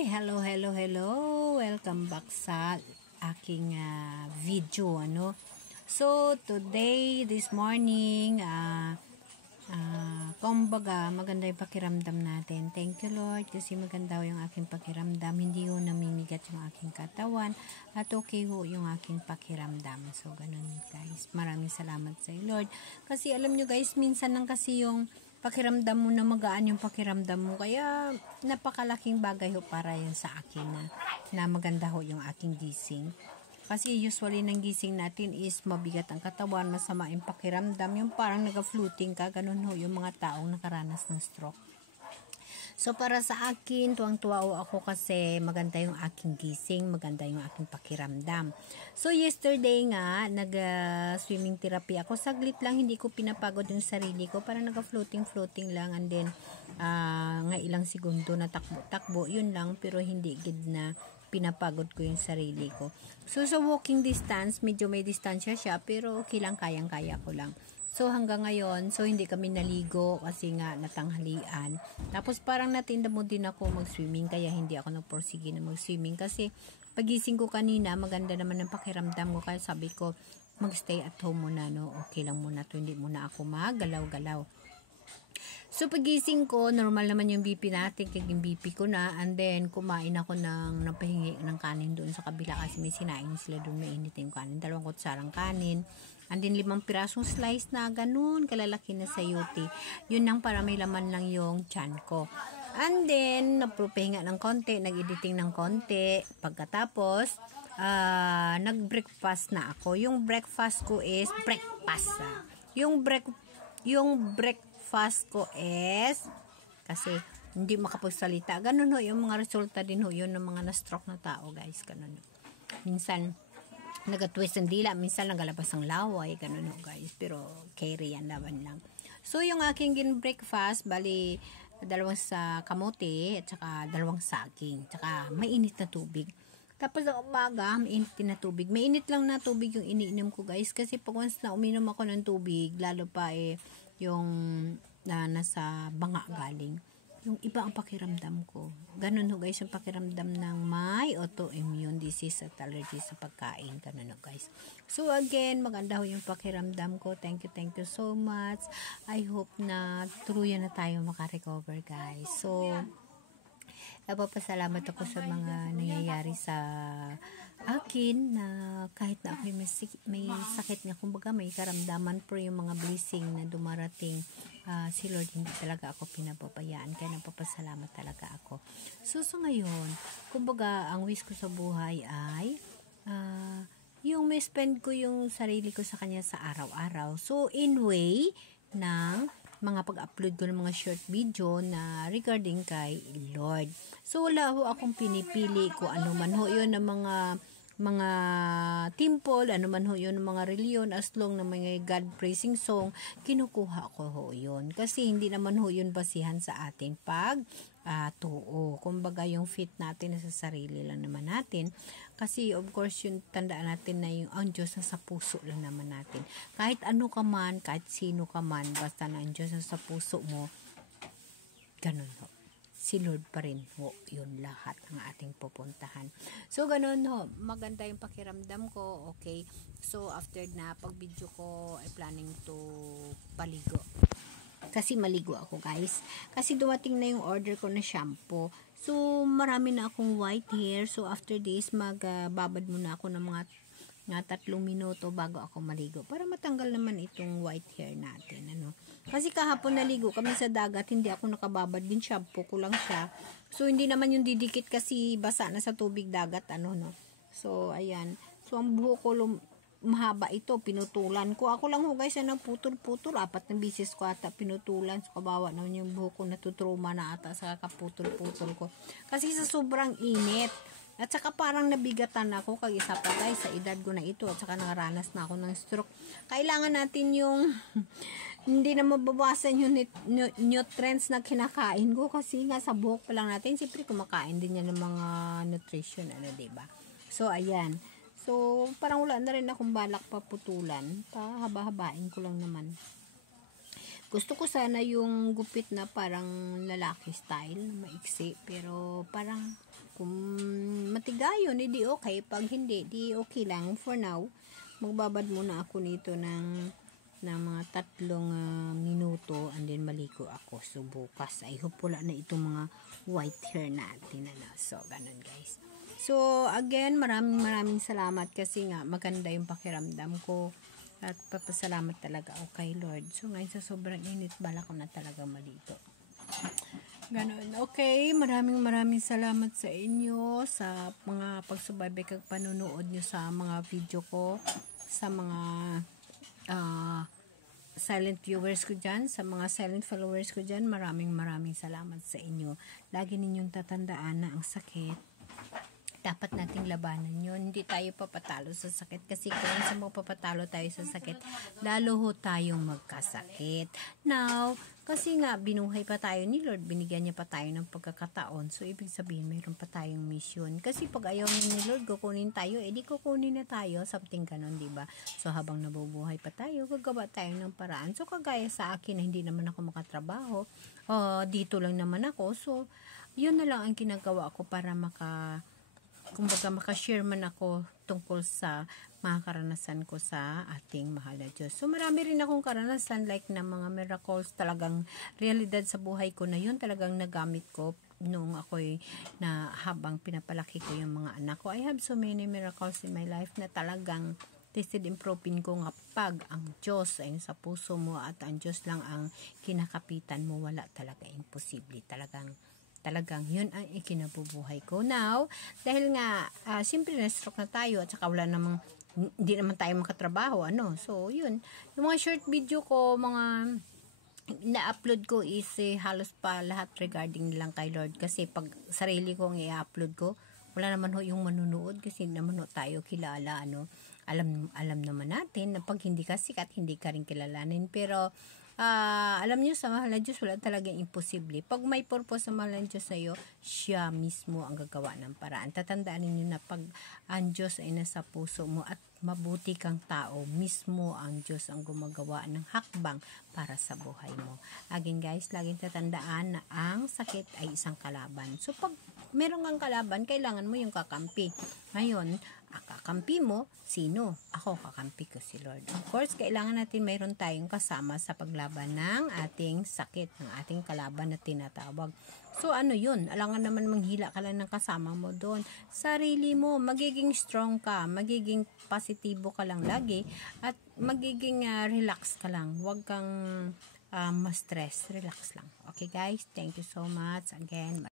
Hello, hello, hello. Welcome back sa aking video, ano. So, today, this morning, kumbaga, maganda yung pakiramdam natin. Thank you, Lord, kasi maganda yung aking pakiramdam. Hindi ho namimigat yung aking katawan at okay ho yung aking pakiramdam. So, ganun, guys. Maraming salamat sa Lord. Kasi, alam nyo, guys, minsan lang kasi yung pakiramdam mo na magaan yung pakiramdam mo. Kaya, napakalaking bagay ho para yan sa akin na maganda ho yung aking gising. Kasi usually ng gising natin is mabigat ang katawan, masama yung pakiramdam, yung parang naga-floating ka, ganun ho yung mga taong nakaranas ng stroke. So, para sa akin, tuwang-tuwa ako kasi maganda yung aking gising, maganda yung aking pakiramdam. So, yesterday nga, nag-swimming therapy ako. Saglit lang, hindi ko pinapagod yung sarili ko. Parang naga-floating lang. And then, nga ilang segundo na takbo-takbo. Yun lang, pero hindi gid na pinapagod ko yung sarili ko. So, sa walking distance, medyo may distansya siya, pero okay lang, kayang-kaya ko lang. So, hanggang ngayon, so hindi kami naligo kasi nga natanghalian. Tapos, parang natinda mo din ako mag-swimming, kaya hindi ako nagporsige na mag-swimming. Kasi, pagising ko kanina, maganda naman ang pakiramdam ko. Kaya sabi ko, mag-stay at home muna, no? Okay lang muna to, hindi muna ako magalaw-galaw. So, pagising ko, normal naman yung BP natin, kaging BP ko na, and then, kumain ako napahingi ng kanin doon sa kabila kasi may sinaing sila doon, mainit yung kanin, 2 kutsarang kanin, and then 5 pirasong slice na, ganun, kalalaki na sayuti. Yun lang para may laman lang yung tiyan ko. And then, napahinga ng konti, nag-editing ng konti, pagkatapos, nag-breakfast na ako. Yung breakfast ko is, breakfast. Yung breakfast ko is, kasi hindi makapagsalita. Ganun ho, yung mga resulta din ho, yun ng mga na-stroke na tao, guys. Ganun ho. Minsan, nagatwist ang dila, minsan nagalabas ang laway, ganun ho, guys. Pero, carry yan, laban lang. So, yung aking breakfast, bali, 2 sa kamote, at saka 2 saging, tsaka mainit na tubig. Tapos sa umaga, mainit din na tubig. Mainit lang na tubig yung iniinom ko, guys. Kasi pag once na uminom ako ng tubig, lalo pa yung nasa banga galing, yung iba ang pakiramdam ko. Ganun ho, guys, yung pakiramdam ng may autoimmune disease at allergy sa pagkain. Ganun ho, guys. So, again, maganda ho yung pakiramdam ko. Thank you so much. I hope na tuluyan na tayo makarecover, guys. So, napapasalamat ako sa mga nangyayari sa akin na kahit na ako may sakit nga, kumbaga may karamdaman, pero yung mga blessing na dumarating, si Lord hindi talaga ako pinababayaan, kaya napapasalamat talaga ako. So ngayon, kumbaga ang wish ko sa buhay ay yung may spend ko yung sarili ko sa kanya sa araw-araw. So in way ng mga pag-upload ko ng mga short video na regarding kay Lord. So, wala ho akong pinipili ko ano man ho yun ng mga temple, ano man ho yun ng mga reliyon, as long na mga God praising song, kinukuha ko ho yun. Kasi hindi naman ho yun basihan sa ating tuo. Kumbaga yung fit natin sa sarili lang naman natin. Kasi of course yung tandaan natin na yung ang Diyos na sa puso lang naman natin. Kahit ano ka man, kahit sino ka man, basta na ang Diyos na sa puso mo, ganun ho. Si Lord pa rin ho, yun lahat ang ating pupuntahan. So, ganun ho, maganda yung pakiramdam ko, okay. So, after na pag-video ko, ay planning to paligo. Kasi maligo ako, guys. Kasi dumating na yung order ko na shampoo. So, marami na akong white hair. So, after this, magbabad muna ako ng mga 3 minuto bago ako maligo. Para matanggal naman itong white hair natin. Ano? Kasi kahapon naligo kami sa dagat, hindi ako nakababad din, shampoo ko lang siya. So, hindi naman yung didikit kasi basa na sa tubig dagat. Ano, no? So, ayan. So, ang buhok ko mahaba ito, pinutulan ko. Ako lang ho, guys, na putol-putol. 4 na bisis ko ata pinutulan. So, kabawa naman yung buhok ko, natutruma na ata sa kaputol-putol ko. Kasi sa sobrang init. At saka parang nabigatan ako, kag isa pa, guys, sa edad ko na ito. At saka nakaranas na ako ng stroke. Kailangan natin yung hindi na mababawasan yung nutrients na kinakain ko. Kasi nga sa buhok pa lang natin, siyempre kumakain din yan ng mga nutrition, ano, diba? So, ayan. So, parang wala na rin akong balak paputulan. Pahaba-habain ko lang naman. Gusto ko sana yung gupit na parang lalaki style, maiksi, pero parang Kung matigayon, di okay. Pag hindi, di okay lang. For now, magbabad muna ako nito ng mga 3 minuto and then maliko ako. So, bukas ay hopula na itong mga white hair natin. So, ganun guys. So, again, maraming salamat kasi nga maganda yung pakiramdam ko at papasalamat talaga ako kay Lord. So, ngayon sa sobrang init, bala ko na talaga malito. Ganun. Okay, maraming salamat sa inyo sa mga pagsubaybay kag panunood nyo sa mga video ko, sa mga silent viewers ko dyan, sa mga silent followers ko dyan, maraming salamat sa inyo. Lagi ninyong tatandaan na ang sakit dapat nating labanan yun. Hindi tayo papatalo sa sakit kasi kung sa magpapatalo tayo sa sakit, lalo ho tayong magkasakit. Now, kasi nga binuhay pa tayo ni Lord, binigyan niya pa tayo ng pagkakataon. So, ibig sabihin, mayroon pa tayong mission. Kasi pag ayaw ni Lord, kukunin tayo, di kukunin na tayo. Something ganon, diba? So, habang nabubuhay pa tayo, gagawa tayo ng paraan. So, kagaya sa akin na hindi naman ako makatrabaho, dito lang naman ako. So, yun na lang ang ginagawa ko para kumbaga makashare man ako tungkol sa mga karanasan ko sa ating mahal na Diyos. So marami rin akong karanasan like na mga miracles, talagang realidad sa buhay ko na yun talagang nagamit ko noong ako'y na habang pinapalaki ko yung mga anak ko. I have so many miracles in my life na talagang tested improving ko nga pag ang Diyos ay sa puso mo at ang Diyos lang ang kinakapitan mo, wala talaga imposible. Talagang yun ang ikinabubuhay ko. Now, dahil nga, siyempre na-stroke na tayo at saka hindi naman tayo makatrabaho, So, yun. Yung mga short video ko, mga na-upload ko is halos pa lahat regarding lang kay Lord. Kasi pag sarili kong i-upload ko, wala naman ho yung manunood kasi naman ho tayo kilala, Alam naman natin na pag hindi ka sikat, hindi ka rin kilalanin. Pero, alam nyo, sa mahal na Diyos, wala talagang imposible. Pag may purpose sa mahal na Diyos na iyo, siya mismo ang gagawa ng paraan. Tatandaan ninyo na pag ang Diyos ay nasa puso mo at mabuti kang tao, mismo ang Diyos ang gumagawa ng hakbang para sa buhay mo. Again guys, laging tatandaan na ang sakit ay isang kalaban. So pag meron kang kalaban, kailangan mo yung kakampi. Ngayon, kakampi mo, sino? Ako, kakampi ko si Lord. Of course, kailangan natin mayroon tayong kasama sa paglaban ng ating sakit, ng ating kalaban na tinatawag. So, yun? Alangan naman manghila ka lang ng kasama mo doon. Sarili mo, magiging strong ka, magiging positibo ka lang lagi, at magiging relax ka lang. Huwag kang ma-stress. Relax lang. Okay guys? Thank you so much. Again,